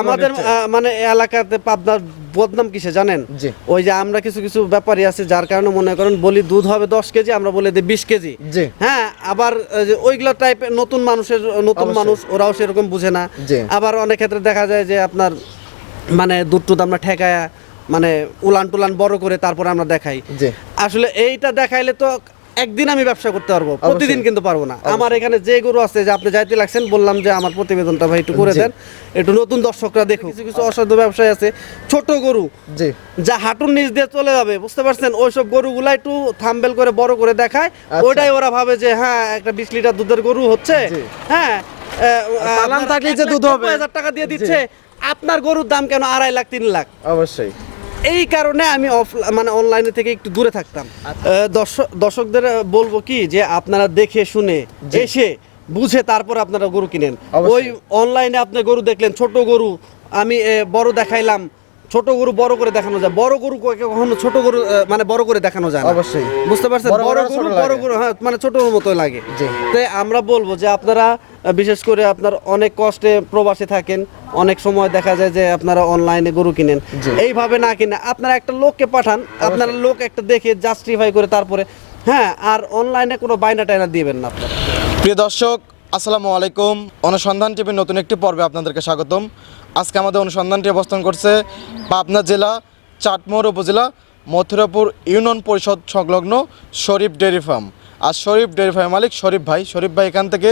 আমাদের মানে এলাকাতে পাবনার বদনাম কিসে জানেন? ওই যে আমরা কিছু কিছু ব্যাপারী আছে যার কারণে মনে করেন বলি দুধ হবে 10 কেজি, আমরা বলে দিই 20 কেজি। হ্যাঁ, আবার ওইগুলো টাইপের নতুন মানুষ ওরাও সেরকম বুঝে না। আবার অনেক ক্ষেত্রে দেখা যায় যে আপনার মানে দুধ টুধ আমরা ঠেকায়া মানে উলান টুলান বড় করে তারপর আমরা দেখাই। আসলে এইটা দেখাইলে তো একদিন আমি ব্যবসা করতে পারবো, প্রতিদিন কিন্তু পারবো না। আমার এখানে যে গরু আছে যে আপনি যাইতে লাগছেন, বললাম যে আমার প্রতিবেদনটা ভাই একটু করে দেন, একটু নতুন দর্শকরা দেখুক। কিছু কিছু অসাধু ব্যবসায়ী আছে ছোট গরু যা হাঁটুর নিচ দিয়ে চলে যাবে, বুঝতে পারছেন, ওইসব গরুগুলা একটু থাম্বেল করে বড় করে দেখায়, ওইটাই ওরা ভাবে যে হ্যাঁ একটা 20 লিটার দুধের গরু হচ্ছে, হ্যাঁ থাকলে যে দুধ হবে 1000 টাকা দিয়ে দিচ্ছে, আপনার গরুর দাম কেন 2.5 লাখ 3 লাখ? অবশ্যই এই কারণে আমি মানে অনলাইনে থেকে একটু দূরে থাকতাম। দর্শকদের বলবো কি যে আপনারা দেখে শুনে এসে বুঝে তারপর আপনারা গরু কিনেন। ওই অনলাইনে আপনি গরু দেখলেন ছোট গরু, আমি বড় দেখাইলাম, ছোট গরু বড় করে দেখানো যায়, বড় গরু কখনো ছোট গরু মানে বড় করে দেখানো যায় না। অবশ্যই বুঝতে পারছেন, বড় গরু হ্যাঁ মানে ছোটর মতোই লাগে। তাই আমরা বলবো যে আপনারা বিশেষ করে আপনার অনেক কষ্টে প্রবাসে থাকেন, অনেক সময় দেখা যায় যে আপনারা অনলাইনে গরু কিনেন, এইভাবে না কিনে আপনারা একটা লোককে পাঠান, আপনারা লোক একটা দেখে জাস্টিফাই করে তারপরে, হ্যাঁ, আর অনলাইনে কোনো বাইনা টাইনা দিবেন না আপনারা। প্রিয় দর্শক, আসসালামু আলাইকুম। অনুসন্ধান টিভির নতুন একটি পর্বে আপনাদেরকে স্বাগতম। আজকে আমাদের অনুসন্ধানটি অবস্থান করছে পাবনা জেলা চাটমোহর উপজেলা মথুরাপুর ইউনিয়ন পরিষদ সংলগ্ন শরীফ ডেয়ারি ফার্ম। আর শরীফ ডেয়ারি ফার্মের মালিক শরীফ ভাই এখান থেকে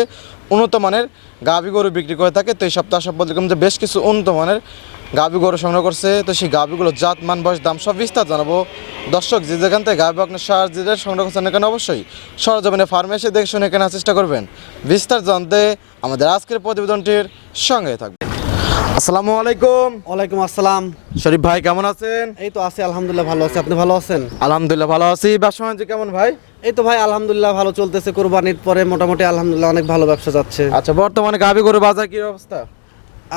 উন্নত মানের গাভী গরু বিক্রি করে থাকে। তো এই সপ্তাহে সব বলতে যে বেশ কিছু উন্নত মানের গাভী গরু সংগ্রহ করছে। তো সেই গাভীগুলো জাত, মান, বয়স, দাম সব বিস্তার জানাবো। দর্শক যে যেখান থেকে গাভী আপনার সার যে সংগ্রহ করছেন এখানে অবশ্যই সরজমিনে ফার্মে এসে দেখে শুনে এখানে চেষ্টা করবেন। বিস্তার জানতে আমাদের আজকের প্রতিবেদনটির সঙ্গে থাকবে। আসসালামু আলাইকুম। ওয়ালাইকুম আসসালাম। শরীফ ভাই কেমন আছেন? এই তো আছি আলহামদুলিল্লাহ, ভালো আছি। আপনি ভালো আছেন? আলহামদুলিল্লাহ ভালো আছি। ব্যবসা বাণিজ্য কেমন ভাই? এই তো ভাই আলহামদুলিল্লাহ ভালো চলতেছে, কুরবানির পরে মোটামুটি আলহামদুলিল্লাহ অনেক ভালো ব্যবসা যাচ্ছে। আচ্ছা, বর্তমানে গাভী গরু বাজার কি অবস্থা?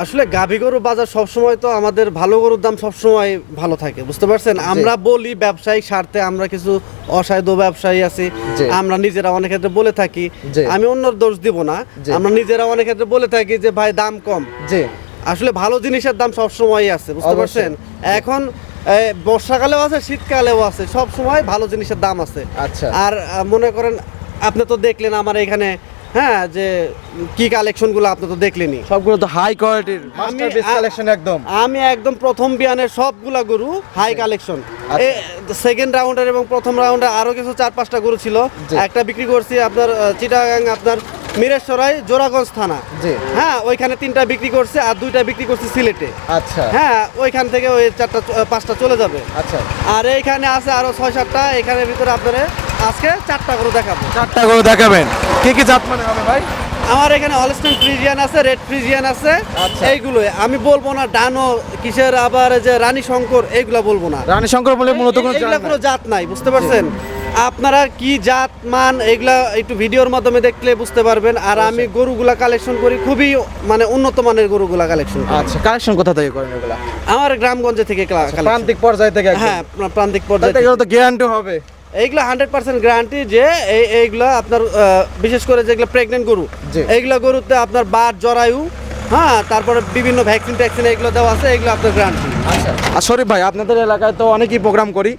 আসলে গাভী গরু বাজার সবসময় তো আমাদের ভালো গরুর দাম সবসময় ভালো থাকে, বুঝতে পারছেন। আমরা বলি ব্যবসায়িক স্বার্থে, আমরা কিছু অসাধু ব্যবসায়ী আছি, আমরা নিজেরা অনেক ক্ষেত্রে বলে থাকি, আমি অন্যর দোষ দিব না, আমরা নিজেরা অনেক ক্ষেত্রে বলে থাকি যে ভাই দাম কম। আসলে ভালো জিনিসের দাম সবসময় আছে, বুঝতে পারছেন। এখন বর্ষাকালেও আছে, শীতকালেও আছে, সব সময় ভালো জিনিসের দাম আছে। আচ্ছা, আর মনে করেন আপনি তো দেখলেন আমার এখানে, হ্যাঁ, যে কি কালেকশন গুলো আপনি তো দেখলেনই, সবগুলো তো হাই কোয়ালিটির মাস্টারপিস কালেকশন। আমি একদম প্রথম বিয়ানের সবগুলা গরু হাই কালেকশন। সেকেন্ড রাউন্ডের এবং প্রথম রাউন্ডে আরো কিছু 4-5টা গরু ছিল, একটা বিক্রি করছি আপনার চিটাগাং আপনার মিরেশ্বরাই জোড়াগঞ্জ থানা, হ্যাঁ ওইখানে 3টা বিক্রি করছে, আর 2টা বিক্রি করছে সিলেটে। আচ্ছা, হ্যাঁ ওইখান থেকে ওই 4-5টা চলে যাবে। আচ্ছা, আর এইখানে আছে আরো 6-7টা, এখানের ভিতরে আপনারা আজকে 4টা গরু দেখাবো। 4টা গরু দেখাবেন, কি কি জাত মানে হবে ভাই? আমার এখানে হলস্টাইন ফ্রিজিয়ান আছে, রেড ফ্রিজিয়ান আছে, এইগুলো আমি বলবো না। ডানো কিসের আবার যে রানী শঙ্কর, এইগুলা বলবো না। রানী শঙ্কর বলে মূলত কোনো জাত নাই, বুঝতে পারছেন। আপনারা কি জাত মান এগুলা একটু ভিডিওর মাধ্যমে দেখলে বুঝতে পারবেন। আর আমি গরুগুলা কালেকশন করি খুবই মানে উন্নত মানের গরুগুলা কালেকশন করি। আচ্ছা, কালেকশন কোথা থেকে করেন এগুলা? আমার গ্রামগঞ্জ থেকে প্রান্তিক পর্যায় থেকে? হ্যাঁ, প্রান্তিক পর্যায়ে থেকে। তো গ্যারান্টি হবে এইগুলা 100% গ্যারান্টি যে এইগুলা আপনার বিশেষ করে যেগুলো প্রেগনেন্ট গরু, এইগুলা গরুতে আপনার বাত, জরায়ু, হ্যাঁ, তারপরে বিভিন্ন ভ্যাকসিন এগুলো দেওয়া আছে, এগুলো আপনার গ্যারান্টি। আচ্ছা, আর শরীফ ভাই আপনাদের এলাকায় তো অনেকই প্রোগ্রাম করি,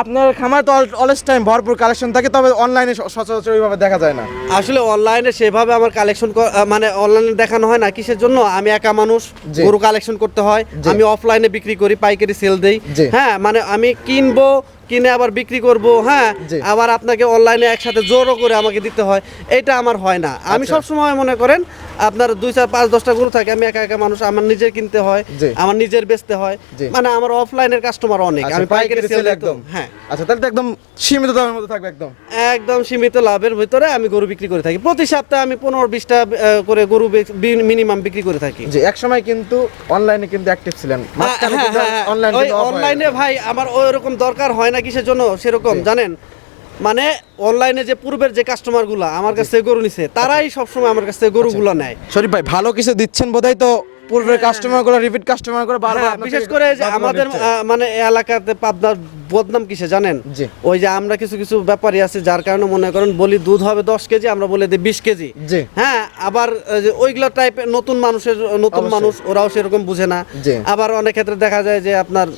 আপনার খামার তো অলস টাইম ভরপুর কালেকশন থাকে, তবে অনলাইনে সচরাচর ওইভাবে দেখা যায় না। আসলে অনলাইনে সেভাবে আমার কালেকশন মানে অনলাইনে দেখানো হয় না। কিসের জন্য? আমি একা মানুষ, গরু কালেকশন করতে হয়, আমি অফলাইনে বিক্রি করি, পাইকারি সেল দেই, হ্যাঁ, মানে আমি কিনে আবার বিক্রি করব, হ্যাঁ, আবার আপনাকে অনলাইনে একসাথে জোরও করে আমাকে দিতে হয়, এটা আমার হয় না। আমি সব সময় মনে করেন আপনার 2-4-5-10টা গরু থাকে, আমি একা মানুষ, আমার নিজের কিনতে হয়, আমার নিজের বেচতে হয়, মানে আমার অফলাইনের কাস্টমার অনেক, আমি পাইকারি সেল একদম। হ্যাঁ, আচ্ছা, তাহলে তো একদম সীমিত দামের মধ্যে থাকবে, একদম সীমিত লাভের ভিতরে আমি গরু বিক্রি করে থাকি। প্রতি সপ্তাহে আমি 15-20টা করে গরু মিনিমাম বিক্রি করে থাকি। যে এক সময় কিন্তু অনলাইনে কিন্তু অ্যাক্টিভ ছিলেন, অনলাইনে ভাই আমার ওইরকম দরকার হয় না। কিসের জন্য সেরকম জানেন? মানে অনলাইনে যে পূর্বের যে কাস্টমারগুলো আমার কাছে গরু নিছে, তারাই সবসময় আমার কাছে গরুগুলো নেয়। শরীফ ভাই ভালো কিছু দিচ্ছেন বোধহয়, তো পূর্বের কাস্টমার গুলো রিপিট কাস্টমার করে বারবার হ্যাঁ, আপনার বিশেষ থেকে করে যে বারবার আমাদের নিচ্ছে। মানে এলাকাতে পাবনার বদনাম কিসে জানেন? জি। ওই যে আমরা কিছু কিছু ব্যাপারী আছে যার কারণে মনে করেন বলি দুধ হবে 10 কেজি, আমরা বলে দিই 20 কেজি। জি। হ্যাঁ, আবার যে ওইগুলা টাইপের নতুন অবশ্যই। মানুষ ওরাও সেরকম বুঝে না। জি। আবার অনেক ক্ষেত্রে দেখা যায় যে আপনার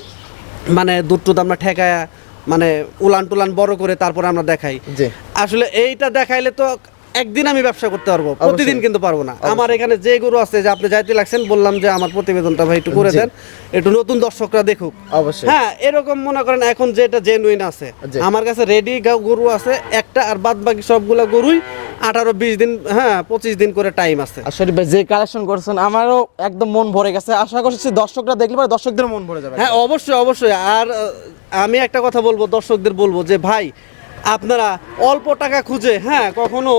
মানে দুধ টুধ আমরা ঠেকায়া মানে উলান টুলান বড় করে তারপরে আমরা দেখাই। জি। আসলে এইটা দেখাইলে তো একদিন আমি ব্যবসা করতে পারবো, প্রতিদিন কিন্তু পারবো না। আমার এখানে যে গরু আছে যে আপনি যাইতে লাগছেন, বললাম যে আমার প্রতিবেদনটা ভাই একটু করে জি। দেন, একটু নতুন দর্শকরা দেখুক। অবশ্যই। হ্যাঁ, এরকম মনে করেন এখন যেটা জেনুইন আছে জি। আমার কাছে রেডি গরু আছে একটা, আর বাদ বাকি সবগুলা গরুই 18-20 দিন, হ্যাঁ 25 দিন করে টাইম আছে। আসলে ভাই যে কালেকশন করছেন আমারও একদম মন ভরে গেছে, আশা করছি দর্শকরা দেখলে পরে দর্শকদের মন ভরে যাবে। হ্যাঁ, অবশ্যই অবশ্যই। আর আমি একটা কথা বলবো, দর্শকদের বলবো যে ভাই আপনারা অল্প টাকা খুঁজে, হ্যাঁ কখনো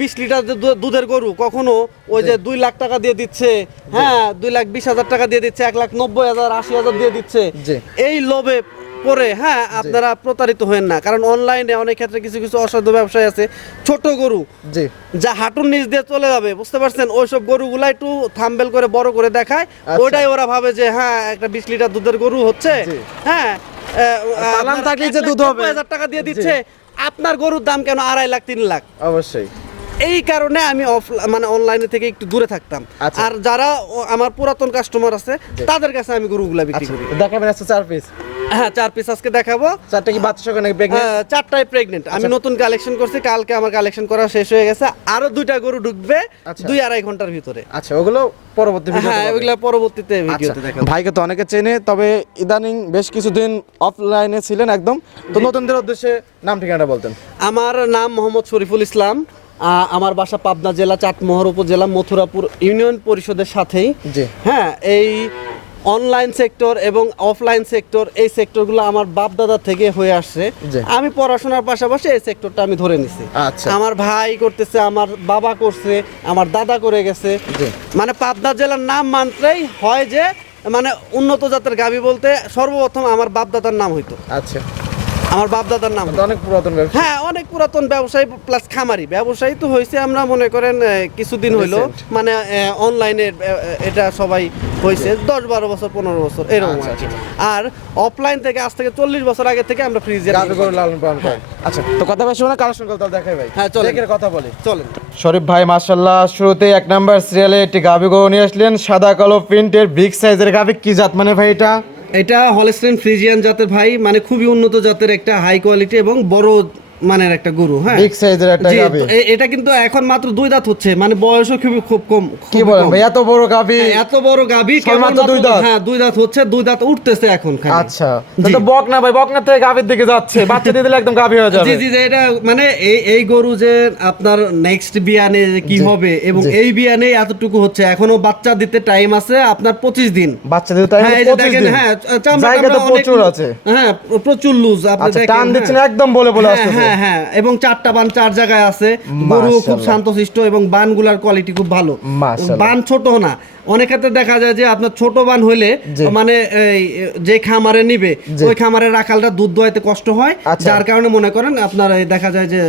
20 লিটার দুধের গরু কখনো ওই যে 2 লাখ টাকা দিয়ে দিচ্ছে, হ্যাঁ 2,20,000 টাকা দিয়ে দিচ্ছে, 1,90,000 80,000 দিয়ে দিচ্ছে, জি। এই লোভে পরে হ্যাঁ আপনারা প্রতারিত হবেন না। কারণ অনলাইনে অনেক ক্ষেত্রে কিছু কিছু অসাধু ব্যবসায়ী আছে, ছোট গরু জি। যা হাঁটুর নিচ দিয়ে চলে যাবে, বুঝতে পারছেন, ওইসব গরুগুলা একটু থাম্বেল করে বড় করে দেখায়, ওইটাই ওরা ভাবে যে হ্যাঁ একটা 20 লিটার দুধের গরু হচ্ছে, জি। হ্যাঁ চালান থাকলেই যে দুধ হবে। 1,90,000 টাকা দিয়ে দিচ্ছে, আপনার গরুর দাম কেন 2.5 লাখ 3 লাখ? অবশ্যই। এই কারণে আমি মানে অনলাইনে থেকে একটু দূরে থাকতাম। আচ্ছা। আর যারা আমার পুরাতন কাস্টমার আছে তাদের কাছে আমি গরুগুলা বিক্রি করি। দেখাবেন আজকে 4 পিস। হ্যাঁ 4 পিস আজকে দেখাবো। 4টা কি বাচ্চা সঙ্গে নাকি প্রেগন্যান্ট? 4টাই প্রেগনেন্ট। আমি নতুন কালেকশন করছি, কালকে আমার কালেকশন করা শেষ হয়ে গেছে, আরো 2টা গরু ঢুকবে আচ্ছা। 2-2.5 ঘন্টার ভিতরে। আচ্ছা, ওগুলো পরবর্তী ভিডিওতে হ্যাঁ, পাবেন। ওইগুলা পরবর্তীতে আচ্ছা, ভিডিওতে দেখাবো। ভাইকে তো অনেকে চেনে, তবে ইদানিং বেশ কিছুদিন অফলাইনে ছিলেন একদম, তো নতুনদের উদ্দেশ্যে নাম ঠিকানাটা বলতেন। আমার নাম মোহাম্মদ শরীফুল ইসলাম। আমার বাসা পাবনা জেলা চাটমোহর উপজেলা মথুরাপুর ইউনিয়ন পরিষদের সাথেই। জি। হ্যাঁ, এই অনলাইন সেক্টর এবং অফলাইন সেক্টর, এই সেক্টরগুলো আমার বাপ দাদা থেকে হয়ে আসছে। জি। আমি পড়াশোনার পাশাপাশি এই সেক্টরটা আমি ধরে নিছি। আচ্ছা। আমার ভাই করতেছে, আমার বাবা করছে, আমার দাদা করে গেছে। জি। মানে পাবনা জেলার নাম মানতেই হয় যে মানে উন্নত জাতের গাভী বলতে সর্বপ্রথম আমার বাপ দাদার নাম হইতো, আচ্ছা, আমার বাপ দাদার নাম তো অনেক পুরাতন ব্যবসা। হ্যাঁ, অনেক পুরাতন ব্যবসায়ী প্লাস খামারি ব্যবসায়ী তো হয়েছে। আমরা মনে করেন কিছুদিন হইলো Recent। মানে অনলাইনে এটা সবাই হয়েছে 10-12 বছর 15 বছর এরকম আচ্ছা, আর কি। আর অফলাইন থেকে আজ থেকে 40 বছর আগে থেকে আমরা ফ্রিজে গাভী গরু লালন পালন করেন। আচ্ছা, তো কথা বেশি না, কালেকশন করতে দেখাই ভাই। হ্যাঁ, চলেন। দেখে কথা বলি। চলেন। শরীফ ভাই মাশাআল্লাহ, শুরুতে 1 নাম্বার সিরিয়ালে একটি গাভী গরু নিয়ে আসলেন, সাদা কালো প্রিন্টের বিগ সাইজের গাভী। কি জাত মানে ভাই এটা? এটা হলস্টেইন ফ্রিজিয়ান জাতের ভাই, মানে খুবই উন্নত জাতের একটা হাই কোয়ালিটি এবং বড় মানের একটা গরু। হ্যাঁ, বিগ সাইজের একটা জি, গাভী। তো এটা কিন্তু এখন মাত্র 2 দাঁত হচ্ছে, মানে বয়সও খুব কম। কি খুবই বলেন কম। ভাই, এত বড় গাভী? এত বড় গাভী সবেমাত্র কেবলমাত্র 2 দাঁত? হ্যাঁ 2 দাঁত হচ্ছে, 2 দাঁত উঠতেছে এখন খালি। আচ্ছা, জি। তো বক না ভাই, বকনা থেকে গাভীর দিকে যাচ্ছে, বাচ্চা দিয়ে দিলে একদম গাভী হয়ে যাবে। জি জি জি, এটা মানে এই গরু যে আপনার নেক্সট বিয়ানে যে কি জি, হবে এবং জি। এই বিয়ানে এতটুকু হচ্ছে, এখনো বাচ্চা দিতে টাইম আছে আপনার 25 দিন। বাচ্চা দিয়ে টাইম হ্যাঁ, এই যে 25 দেখেন, দিন। হ্যাঁ চামড়া জায়গা তো টামড়া অনেক প্রচুর আছে। হ্যাঁ, প্রচুর লুজ আপনি আচ্ছা, দেখেন। টান হ্যাঁ। দিচ্ছেন একদম বলে হ্যাঁ, আসতেছে। হ্যাঁ হ্যাঁ, এবং 4টা বান 4 জায়গায় আছে। গরু খুব মাশাআল্লাহ। শান্তশিষ্ট এবং বানগুলার কোয়ালিটি খুব ভালো। মাশাআল্লাহ। বান ছোট না, অনেক ক্ষেত্রে দেখা যায় যে আপনার ছোট বান হইলে জি। মানে এই যে খামারে নিবে জি। ওই খামারের রাখালটা দুধ দোয়াইতে কষ্ট হয়, আচ্ছা। যার কারণে মনে করেন আপনার এই দেখা যায় যে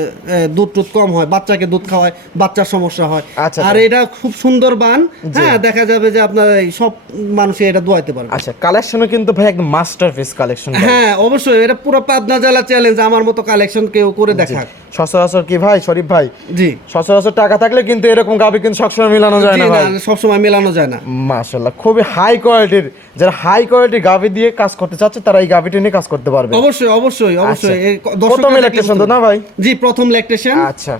দুধ টুধ কম হয়, বাচ্চাকে দুধ খাওয়ায়, বাচ্চার সমস্যা হয়। আচ্ছা, আর এটা খুব সুন্দর বান। জি। হ্যাঁ, দেখা যাবে যে আপনার এই সব মানুষই এটা দোয়াইতে পারবে। আচ্ছা, কালেকশনও কিন্তু ভাই একদম মাস্টারপিস কালেকশন। হ্যাঁ, অবশ্যই এটা পুরো পাবনা জেলা চ্যালেঞ্জ, আমার মতো কালেকশন কেউ করে দেখাক। সচরাচর কি ভাই শরীফ ভাই, জি সচরাচর টাকা থাকলে কিন্তু এরকম গাভী কিন্তু সবসময় মিলানো যায় জি, না না, ভাই। সবসময় মেলানো যায় না। মাশাআল্লাহ, খুবই হাই কোয়ালিটির, যারা হাই কোয়ালিটির গাভী দিয়ে কাজ করতে চাচ্ছে তারা এই গাভীটি নিয়ে কাজ করতে পারবে। অবশ্যই অবশ্যই অবশ্যই। এই দর্শকরা প্রথম দেখলে ইলেকট্রেশন তো বুঝতে না পারবে। ভাই? জি, প্রথম ল্যাকটেশন। আচ্ছা,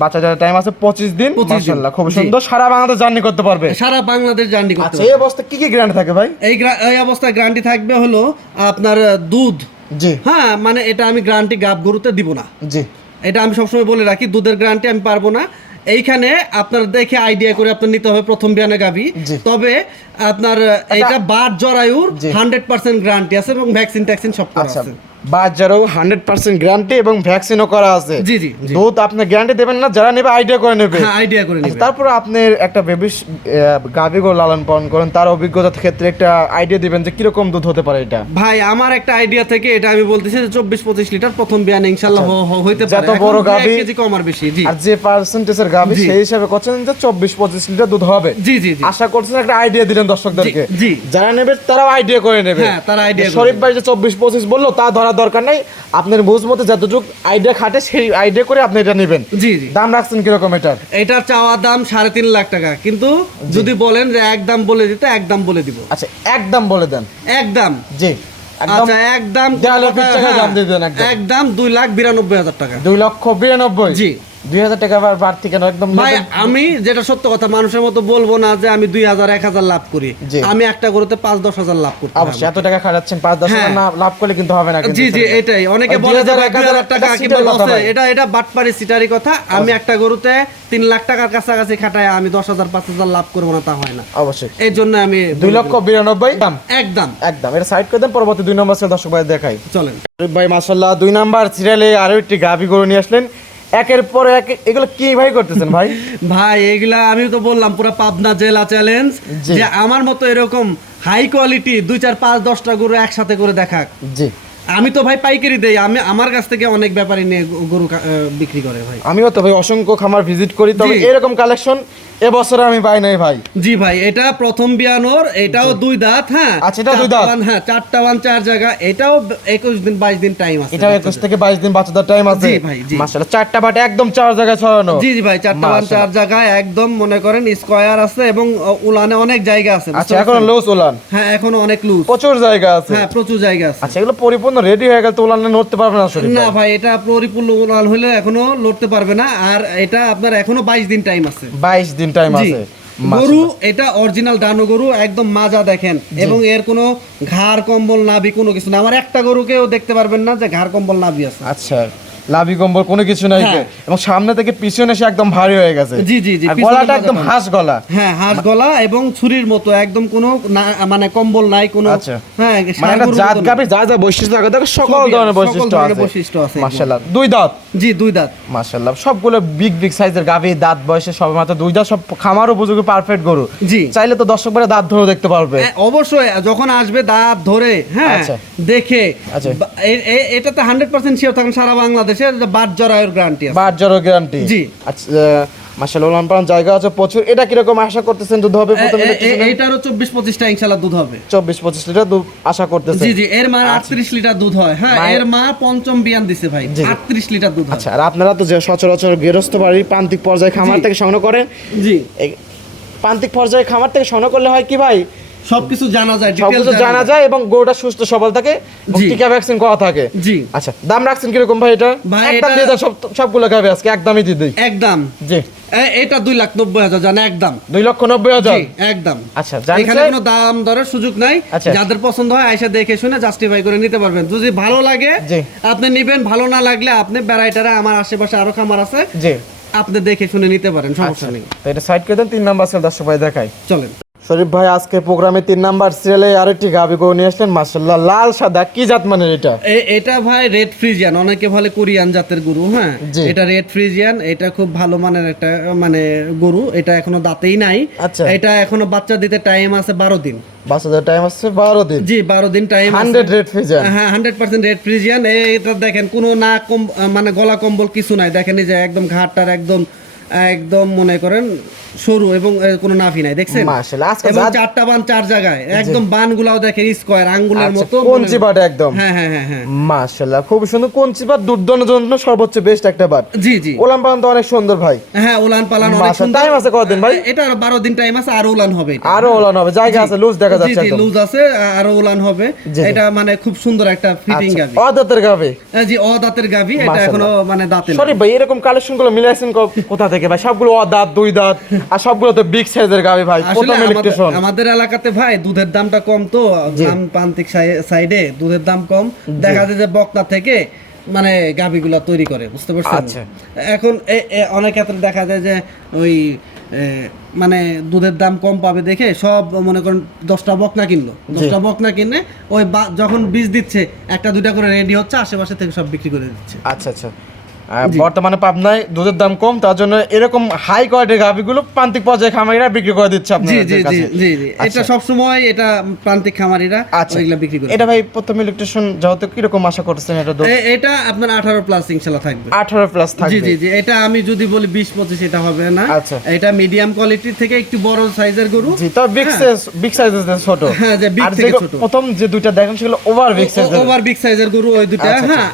বাচ্চা যারা টাইম আছে 25 দিন। 25 দিন। মাশাআল্লাহ, খুব জি। সুন্দর, সারা বাংলাদেশ জার্নি করতে পারবে। সারা বাংলাদেশ জার্নি করতে আচ্ছা, পারবে। এই অবস্থা কি কি গ্যারান্টি থাকে ভাই? এই অবস্থায় গ্যারান্টি থাকবে হলো আপনার দুধ। জি হ্যাঁ, মানে এটা আমি গ্যারান্টি গাব গরুতে দিব না। জি। এটা আমি সবসময় বলে রাখি, দুধের গ্যারান্টি আমি পারবো না। এইখানে আপনার দেখে আইডিয়া করে আপনার নিতে হবে প্রথম বিয়ানে গাভী। জি। তবে আপনার এটা বাদ জরায়ুর জি। 100% গ্যারান্টি আছে এবং ভ্যাকসিন ট্যাকসিন সব করা আচ্ছা, আছে। বাজারও 100% গ্যারান্টি এবং ভ্যাকসিনও করা আছে। জি জি জি। দুধ আপনি গ্যারান্টি দেবেন না, যারা নেবে আইডিয়া করে নেবে। হ্যাঁ আইডিয়া করে নেবে। তারপর আপনি একটা বেবি গাভী গরু লালন পালন করেন, তার অভিজ্ঞতার ক্ষেত্রে একটা আইডিয়া দিবেন যে কিরকম দুধ হতে পারে এটা। ভাই আমার একটা আইডিয়া থেকে এটা আমি বলতেছি যে 24-25 লিটার প্রথম বিয়ানে ইনশাআল্লাহ হইতে পারে। যত বড় গাভী 1 কেজি কম আর বেশি। জি। আর যে পার্সেন্টেজের গাভী জি। সেই হিসাবে করছেন যে 24-25 লিটার দুধ হবে। জি জি জি। আশা করছেন একটা আইডিয়া দিলেন দর্শকদেরকে। জি, জি। যারা নেবে তারাও আইডিয়া করে নেবে। হ্যাঁ, তারা idea করে শরীফ ভাই যে 24-25 বললো তা ধরা দরকার নাই, আপনার বুঝ মতো যতটুকু আইডিয়া খাটে সেই আইডিয়া করে আপনি এটা নেবেন। জি জি। দাম রাখছেন কিরকম এটার? এটার চাওয়া দাম 3.5 লাখ টাকা, কিন্তু যদি বলেন যে একদম বলে দিতে একদম বলে দিব। আচ্ছা একদম বলে দেন। একদম। জি একদম। আচ্ছা একদম দেড় লাখ টাকা দাম দিয়ে দেন একদম। একদম 2,92,000 টাকা। 2,92,000। জি। 2,000 টাকা আবার বাড়তি কেন? একদম ভাই আমি যেটা সত্য কথা, মানুষের মতো বলবো না যে আমি 2,000-1,000 লাভ করি। জি। আমি একটা গরুতে 5-10 হাজার লাভ করতে অবশ্যই এত টাকা খাটাচ্ছেন, 5-10 হ্যাঁ। হাজার না লাভ করলে কিন্তু হবে না কিন্তু। জি জি এটাই। অনেকে ওই বলে যে 2,000-1,000 2,000 টাকা এটা কিংবা সিটারি কথা লসে, ভাই। এটা বাটপারি সিটারি কথা। আমি একটা গরুতে 3 লাখ টাকার কাছাকাছি খাটায় আমি 10,000-5,000 লাভ করবো না তা হয় না। অবশ্যই এই জন্য আমি 2,92,000 দাম। একদম একদম এটা সাইড করে দেন, পরবর্তী 2 নম্বর সেল দর্শক ভাই দেখাই। চলেন। শরীফ ভাই মাশাআল্লাহ 2 নাম্বার সিরিয়ালে আরো একটি গাভী গরু নিয়ে আসলেন। একের পর এক এগুলো কি ভাই করতেছেন ভাই? ভাই এগুলা আমি তো বললাম পুরো পাবনা জেলা চ্যালেঞ্জ, জি। যে আমার মতো এরকম হাই কোয়ালিটি 2-4-5-10টা গরু একসাথে করে দেখাক। জি আমি তো ভাই পাইকারি দেই, আমি আমার কাছ থেকে অনেক ব্যাপারী নিয়ে গরু বিক্রি করে ভাই। আমিও তো ভাই অসংখ্য খামার ভিজিট করি, তবে জি। এরকম কালেকশন এবছরে আমি পাই নাই ভাই। জি ভাই, এটা প্রথম বিয়ানোর, এটাও 2 দাঁত। হ্যাঁ আচ্ছা, এটাও 2 দাঁত। হ্যাঁ 4টা বান 4 জায়গা। এটাও 21 দিন 22 দিন টাইম আছে। এটাও 21 থেকে 22 দিন বাচ্চাদের টাইম আছে। জি ভাই, জি। মাশাআল্লাহ 4টা বাট একদম 4 জায়গায় ছড়ানো। জি জি ভাই, 4টা বান 4 জায়গায় একদম মনে করেন স্কয়ার আছে, এবং উলানে অনেক জায়গা আছে। আচ্ছা এখন লুজ উলান? হ্যাঁ এখনো অনেক লুজ, প্রচুর জায়গা আছে। হ্যাঁ প্রচুর জায়গা আছে। আচ্ছা এগুলো পরিপূর্ণ রেডি হয়ে গেল তো উলানে নড়তে পারবে না শরীর? না ভাই, এটা পরিপূর্ণ উলান হলে এখনো লড়তে পারবে না। আর এটা আপনার এখনো 22 দিন টাইম আছে। 22 দিন টাইম জি। আছে। গরু এটা অরিজিনাল ডানো গরু, একদম মাজা দেখেন, এবং এর কোনো ঘাড় কম্বল নাভি কোনো কিছু না। আমার একটা গরুকেও দেখতে পারবেন না যে ঘাড় কম্বল নাভি আছে। আচ্ছা লাভি কম্বল কোনো কিছু নাই। হ্যাঁ। এবং সামনে থেকে পিছনে এসে একদম ভারী হয়ে গেছে। জি জি জি। আর পিছনে গলাটা মাজা একদম পান। হাঁস গলা। হ্যাঁ হাঁস গলা এবং ছুরির মতো, একদম কোনো মানে কম্বল নাই কোনো। আচ্ছা। হ্যাঁ মানে একটা ষাঁড় জাত গরুর মতো গাভীর যা যা বৈশিষ্ট্য থাকে দেখো সকল সবই- ধরনের সকল বৈশিষ্ট্য ধরনের আছে। বৈশিষ্ট্য আছে। মাশাআল্লাহ 2 দাঁত। জি 2 দাঁত। মাশাআল্লাহ সবগুলো বিগ বিগ সাইজের গাভী, দাঁত বয়সে সব মাত্র 2 দাঁত, সব খামার উপযোগী পারফেক্ট গরু। জি। চাইলে তো দর্শক ভাইরা দাঁত ধরেও দেখতে পারবে। অবশ্যই যখন আসবে দাঁত ধরে, হ্যাঁ আচ্ছা। দেখে। আচ্ছা। এটাতে 100% শিওর থাকেন সারা বাংলাদেশে বাট জরায়ুর গ্যারান্টি আছে। বাট জরো গ্যারান্টি। জি। আচ্ছা মাশাআল্লাহ উলান পালান জায়গা আছে প্রচুর। এটা কি রকম আশা করতেছেন দুধ হবে প্রথমে? এইটারও 24-25টা ইনশাআল্লাহ দুধ হবে। 24-25 লিটার দুধ আশা করতেছেন? জি জি। এর মা 38 লিটার দুধ হয়। হ্যাঁ এর মা পঞ্চম বিয়ান দিছে ভাই, জি। 38 লিটার দুধ হয়। আচ্ছা আর আপনারা তো যে সচরাচর গৃহস্থ বাড়ির প্রান্তিক পর্যায়ে খামার জি। থেকে সংগ্রহ করেন, জি এই প্রান্তিক পর্যায়ে খামার থেকে সংগ্রহ করলে হয় কি ভাই, সবকিছু জানা যায়, সবকিছু ডিটেইলস জানা যায় এবং গরুটা সুস্থ সবল থাকে এবং জি। টিকা ভ্যাকসিন করা থাকে। জি। আচ্ছা দাম রাখছেন কিরকম ভাই এটা? ভাই, একদম এটা- দিয়ে দেন সবগুলো গাবে আজকে একদমই দিয়ে দিই। একদম। জি এটা 2,90,000 জান একদম। 2,90,000। জি, একদম। আচ্ছা জানিস এখানে কোনো দাম দরের সুযোগ নাই। আচ্ছা। যাদের পছন্দ হয় আয়সা দেখে শুনে জাস্টিফাই করে নিতে পারবেন। যদি ভালো লাগে জি। আপনি নিবেন, ভালো না লাগলে আপনি বেড়াইটারে, আমার আশেপাশে আরো খামার আছে, জি আপনি দেখে শুনে নিতে পারেন, সমস্যা আচ্ছা নেই। তো এটা সাইড করে দেন। 3 নাম্বার সেল দর্শক ভাই দেখাই। চলেন। শরীফ ভাই আজকে প্রোগ্রামে 3 নাম্বার সিরিয়ালে আরেকটি গাভী গরু নিয়ে আসলেন। মাশাআল্লাহ লাল সাদা কি জাত মানে এটা? এটা ভাই রেড ফ্রিজিয়ান, অনেকে বলে কোরিয়ান জাতের গরু। হ্যাঁ জি। এটা রেড ফ্রিজিয়ান, এটা খুব ভালো মানের একটা মানে গরু। এটা এখনো দাঁতেই নাই। আচ্ছা। এটা এখনো বাচ্চা দিতে টাইম আছে 12 দিন। বাচ্চাদের টাইম আছে 12 দিন। জি 12 দিন টাইম আছে। 100 রেড ফিজান। হ্যাঁ 100% রেড ফ্রিজিয়ান। এটা দেখেন কোনো না কম মানে গলা কম্বল কিছু নাই, দেখেন এই যে একদম ঘাটটার একদম একদম মনে করেন সরু, এবং কোনো নাভি নাই, দেখছেন? মাশাআল্লাহ আজকে এবং 4টা বান 4 জায়গায়, একদম বানগুলাও দেখেন স্কয়ার আঙ্গুলের মতো। কোনচি বাট একদম। হ্যাঁ হ্যাঁ হ্যাঁ হ্যাঁ। মাশাআল্লাহ খুব সুন্দর কোনচি বাট, দুর্দান্ত জন্য সর্বোচ্চ বেস্ট একটা বাট। জি জি। ওলান পালান তো অনেক সুন্দর ভাই। হ্যাঁ উলান পালান অনেক মাশাআল্লাহ, সুন্দর। টাইম আছে কতদিন ভাই? এটা 12 দিন টাইম আছে, আরো উলান হবে এটা। আরো ওলান হবে, জায়গা আছে, লুজ দেখা জি যাচ্ছে জি একদম। লুজ আছে, আরো উলান হবে। জি, জি। এটা মানে খুব সুন্দর একটা ফিটিং গাবি। অদাতের গাভী। জি অদাঁতের গাবি, এটা মাশাআল্লাহ। এখনো মানে দাঁতে না। সরি ভাই এরকম কালেকশন গুলো মিলাইছেন কোথা থেকে ভাই? সবগুলো অদাত 2 দাঁত আর সবগুলো তো বিগ সাইজের গাভী ভাই। আসলে প্রথম ইলেকট্রিশন। আমাদের এলাকাতে ভাই দুধের দামটা কম, তো গ্রাম প্রান্তিক সাইডে দুধের দাম কম, দেখা যায় যে বকনা থেকে মানে গাভিগুলা তৈরি করে, বুঝতে পারছেন? আচ্ছা। এখন অনেক ক্ষেত্রে দেখা যায় যে ওই মানে দুধের দাম কম পাবে দেখে সব মনে করেন 10টা বকনা কিনলো, 10টা বকনা কিনে ওই যখন বীজ দিচ্ছে একটা দুইটা করে রেডি হচ্ছে, আশেপাশে থেকে সব বিক্রি করে দিচ্ছে। আচ্ছা আচ্ছা। বর্তমানে পাবনায় দুধের দাম কম, তার জন্য এরকম হাই কোয়ালিটির গাভীগুলো প্রান্তিক পর্যায়ে খামারিরা বিক্রি করে দিচ্ছে জি আপনাদের জি জি কাছে। জি জি, এটা সব সময় এটা প্রান্তিক খামারিরা আচ্ছা, এগুলা বিক্রি করে। এটা ভাই প্রথম ইলেকট্রিশিয়ান যত কিরকম আশা করতেছেন এটা দুধ? এটা আপনার 18 প্লাস ইনশাআল্লাহ থাকবে। 18 প্লাস থাকবে। জি জি জি, এটা আমি যদি বলি 20-25 এটা হবে না। আচ্ছা। এটা মিডিয়াম কোয়ালিটির থেকে একটু বড় সাইজের গরু। জি, তো বিগ সাইজের ছোট। হ্যাঁ, যে বিগ আর থেকে যেগুলো ছোট। প্রথম যে দুইটা দেখেন সেগুলো ওভার বিগ সাইজের। ওভার বিগ সাইজের গরু ওই দুটো। আচ্ছা, হ্যাঁ,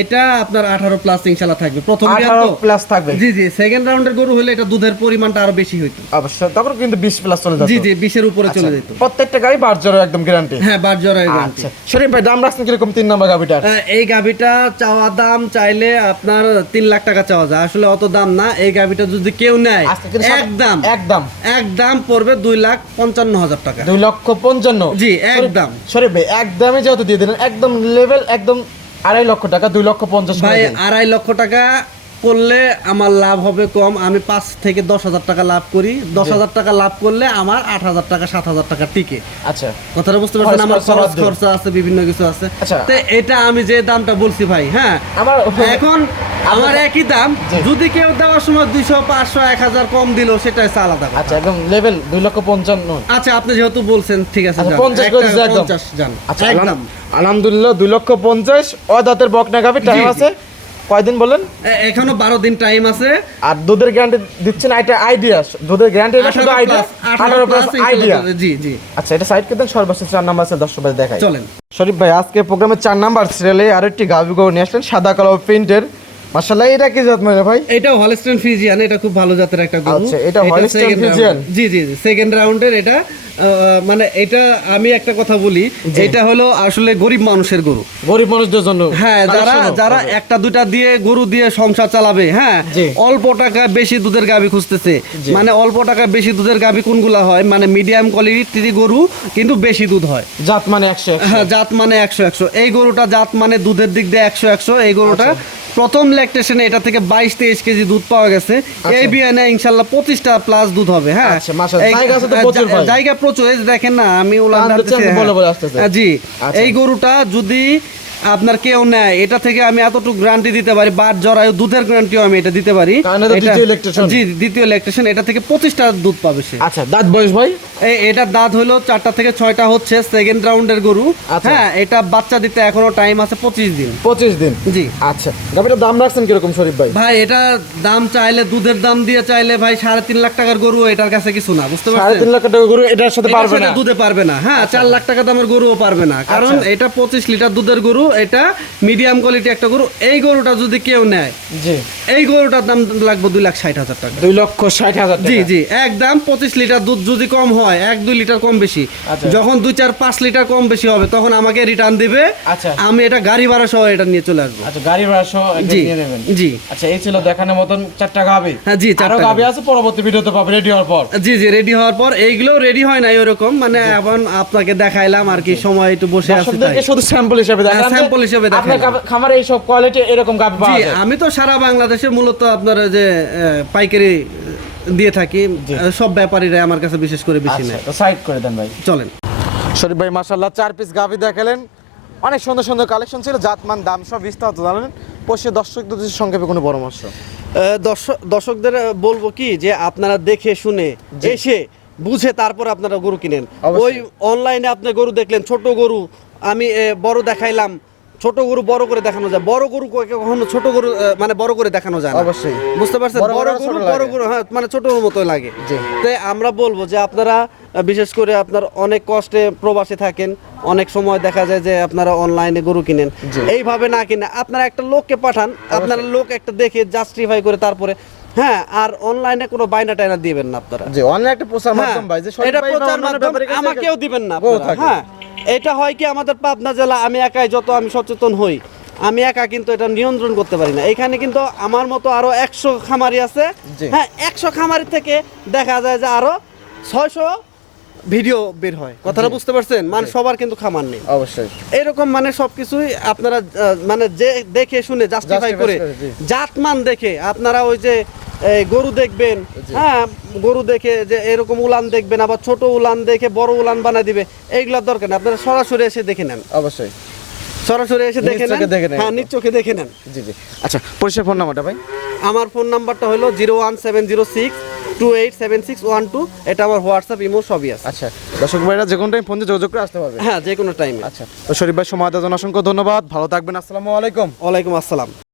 এটা আপনার 18 প্লাস ইনশাআল্লাহ থাকবে। প্রথম 18 প্লাস থাকবে। জি জি, সেকেন্ড রাউন্ডের গরু হলে এটা দুধের পরিমাণটা আরো বেশি হইতো। অবশ্যই, তখন কিন্তু 20 প্লাস চলে যেত। জি জি, 20 এর উপরে চলে যেত। প্রত্যেকটা গাড়ি বারজোর একদম গ্যারান্টি। হ্যাঁ, বারজোড়ায় গ্যারান্টি। আচ্ছা, শরীফ ভাই দাম রাখছেন কিরকম 3 নম্বর গাভিটার? এই গাভিটা চাওয়া দাম চাইলে আপনার 3 লাখ টাকা চাওয়া যায়, আসলে অত দাম না। এই গাভিটা যদি কেউ নেয় একদম পড়বে 2,55,000 টাকা। 2,55,000? জি, একদম। শরীফ ভাই একদমই যেহেতু দিয়ে দিলেন, একদম লেভেল একদম 2.5 লক্ষ টাকা, 2,50,000 ভাই 2.5 লক্ষ টাকা করলে আমার লাভ হবে কম। আমি 5 থেকে 10,000 টাকা লাভ করি। 10,000 টাকা লাভ করলে আমার 8,000 টাকা 7,000 টাকা টিকে। আচ্ছা, কথাটা বুঝতে পারছেন? আমার খরচা আছে, বিভিন্ন কিছু আছে। তো এটা আমি যে দামটা বলছি ভাই, হ্যাঁ, এখন আমার একই দাম, যদি কেউ দেওয়ার সময় 200, 500, 1,000 কম দিল সেটা হচ্ছে আলাদা। আচ্ছা, একদম লেভেল 2,55,000। আচ্ছা, আপনি যেহেতু বলছেন ঠিক আছে, 50 জান। আচ্ছা, একদম আলহামদুলিল্লাহ 2,50,000। অদাতের বকনা গাভী টাইম আছে কয়দিন বলেন? এখনো 12 দিন টাইম আছে। আর দুধের গ্যারান্টি দিচ্ছেন, এটা আইডিয়া দুধের গ্যারান্টি না, শুধু আইডিয়া 18 প্লাস আইডিয়া। জি জি। আচ্ছা, এটা সাইড করে দেন। সর্বশেষ 4 নাম্বার আছে, দর্শক ভাই দেখাই। চলেন শরীফ ভাই, আজকে প্রোগ্রামের 4 নাম্বার সিরিয়ালে আরেকটি গাভী গরু নিয়ে আসলেন, সাদা কালো প্রিন্টের। মাশাআল্লাহ, এটা কি জাত মানে ভাই? এটা হলস্টেইন ফ্রিজিয়ান, এটা খুব ভালো জাতের একটা গরু। আচ্ছা, এটা হলস্টেইন ফ্রিজিয়ান। জি জি জি, সেকেন্ড রাউন্ডের এটা। মানে এটা আমি একটা কথা বলি, এটা হলো আসলে গরিব মানুষের গরু, গরিব মানুষদের জন্য। হ্যাঁ, যারা একটা দুটা দিয়ে গরু দিয়ে সংসার চালাবে, হ্যাঁ, অল্প টাকা বেশি দুধের গাভী খুঁজতেছে। মানে অল্প টাকা বেশি দুধের গাভী কোনগুলা হয়? মানে মিডিয়াম কোয়ালিটির গরু কিন্তু বেশি দুধ হয়, জাত মানে 100। হ্যাঁ, জাত মানে 100। এই গরুটা জাত মানে দুধের দিক দিয়ে 100। এই গরুটা প্রথম ল্যাকটেশনে এটা থেকে 22-23 কেজি দুধ পাওয়া গেছে। এই বিয়ানে ইনশাআল্লাহ 25টা প্লাস দুধ হবে। হ্যাঁ, জায়গা প্রচুর। দেখেন না, আমি জি, এই গরুটা যদি আপনার কেউ নেয়, এটা থেকে আমি এতটুকু গ্যারান্টি দিতে পারি, বাট জরায়ু দুধের গ্যারান্টিও আমি এটা দিতে পারি। জি, দ্বিতীয় ল্যাকটেশন, এটা থেকে 25টা দুধ পাবে সে। আচ্ছা, দাঁত বয়স ভাই? এটার দাঁত হলো 4টা থেকে 6টা হচ্ছে, সেকেন্ড রাউন্ডের গরু। হ্যাঁ, এটা বাচ্চা দিতে এখনো টাইম আছে 25 দিন। 25 দিন? জি। আচ্ছা, গাভীটার দাম রাখছেন কিরকম শরীফ ভাই? ভাই, এটা দাম চাইলে দুধের দাম দিয়ে চাইলে ভাই 3.5 লাখ টাকার গরু এটার কাছে কিছু না, বুঝতে পারছেন? 3.5 লাখ টাকার গরু এটার সাথে পারবে না, দুধে পারবে না। হ্যাঁ, 4 লাখ টাকা দামের গরুও পারবে না, কারণ এটা 25 লিটার দুধের গরু, এটা মিডিয়াম কোয়ালিটি একটা গরু। এই গরুটা যদি কেউ নেয়, জি, এই গরুটার দাম লাগবে 2,60,000 টাকা। 2,60,000 টাকা? জি জি, একদম 25 লিটার দুধ যদি কম হয়, 1-2 লিটার কম বেশি, যখন 2-4-5 লিটার কম বেশি হবে তখন আমাকে রিটার্ন দিবে। আমি এটা গাড়ি ভাড়া সহ এটা নিয়ে চলে আসবো। আচ্ছা, গাড়ি ভাড়া সহ নিয়ে নেবেন? জি। আচ্ছা, এই ছিল দেখানোর মতন 4টা গাভী। হ্যাঁ জি, 4টা গাভী আছে, পরবর্তী ভিডিওতে পাবে রেডি হওয়ার পর। জি জি, রেডি হওয়ার পর। এইগুলো রেডি হয় নাই ওরকম, মানে এখন আপনাকে দেখাইলাম আর কি, সময় একটু বসে আছি তাই। শুধু স্যাম্পল হিসেবে দেখালাম, স্যাম্পল হিসেবে দেখালাম। আপনার খামারে এই সব কোয়ালিটি এরকম গাভী পাওয়া যায়? আমি তো সারা বাংলাদেশে মূলত আপনার যে পাইকারি দিয়ে থাকি, সব ব্যাপারীরা আমার কাছে বিশেষ করে বেশি নেয়। তো সাইড করে দেন ভাই। চলেন শরীফ ভাই, মাশাআল্লাহ 4 পিস গাভী দেখালেন, অনেক সুন্দর সুন্দর কালেকশন ছিল, জাতমান দাম সব বিস্তারিত জানালেন। পশ্চিম দর্শকদের সংক্ষেপে কোনো পরামর্শ? দর্শকদের বলবো কি, যে আপনারা দেখে শুনে এসে বুঝে তারপর আপনারা গরু কিনেন। ওই অনলাইনে আপনি গরু দেখলেন, ছোট গরু আমি বড় দেখাইলাম, ছোট গরু বড় করে দেখানো যায়, বড় গরু কখনো ছোট গরু মানে বড় করে দেখানো যায় না। অবশ্যই, বুঝতে পারছেন? বড় গরু হ্যাঁ, মানে ছোটর মতো লাগে। তাই আমরা বলবো যে আপনারা বিশেষ করে আপনার অনেক কষ্টে প্রবাসে থাকেন, অনেক সময় দেখা যায় যে আপনারা অনলাইনে গরু কিনেন, এইভাবে না কিনে আপনারা একটা লোককে পাঠান, আপনারা লোক একটা দেখে জাস্টিফাই করে তারপরে। হ্যাঁ, আর অনলাইনে কোনো বাইনা টাইনা দিবেন না আপনারা। জি, অনলাইনে একটা প্রচার মাধ্যম ভাই, যে এটা প্রচার মাধ্যম, আমাকেও দিবেন না আপনারা। হ্যাঁ, এটা হয় কি, আমাদের পাবনা জেলা, আমি একাই যত আমি সচেতন হই, আমি একা কিন্তু এটা নিয়ন্ত্রণ করতে পারি না। এখানে কিন্তু আমার মতো আরো 100 খামারি আছে। হ্যাঁ, 100 খামারি থেকে দেখা যায় যে আরো 600 ভিডিও বের হয়। কথাটা বুঝতে পারছেন? মানে সবার কিন্তু খামার নেই। অবশ্যই এরকম মানে সবকিছুই আপনারা মানে যে দেখে শুনে জাস্টিফাই করে, জাতমান দেখে আপনারা ওই যে এই গরু দেখবেন, হ্যাঁ গরু দেখে যে এরকম উলান দেখবেন, আবার ছোট উলান দেখে বড় উলান বানায় দিবে, এইগুলোর দরকার নেই, আপনারা সরাসরি এসে দেখে নেন। অবশ্যই সরাসরি এসে দেখে নিজ চোখে দেখে নেন, নেন। হ্যাঁ নিজ চোখে দেখে নেন। জি জি। আচ্ছা, পরিচয় ফোন নাম্বারটা ভাই? আমার ফোন নাম্বারটা হলো 01706287612। এটা আমার হোয়াটসঅ্যাপ, ইমো সবই আছে। আচ্ছা, দর্শক ভাইরা যে কোনো টাইম ফোন দিয়ে যোগাযোগ করে আসতে পারবে। হ্যাঁ যে কোনো টাইমে। আচ্ছা, তো শরীফ ভাই সময় দেওয়ার জন্য অসংখ্য ধন্যবাদ, ভালো থাকবেন, আসসালামু আলাইকুম। ওয়ালাইকুম আসসালাম।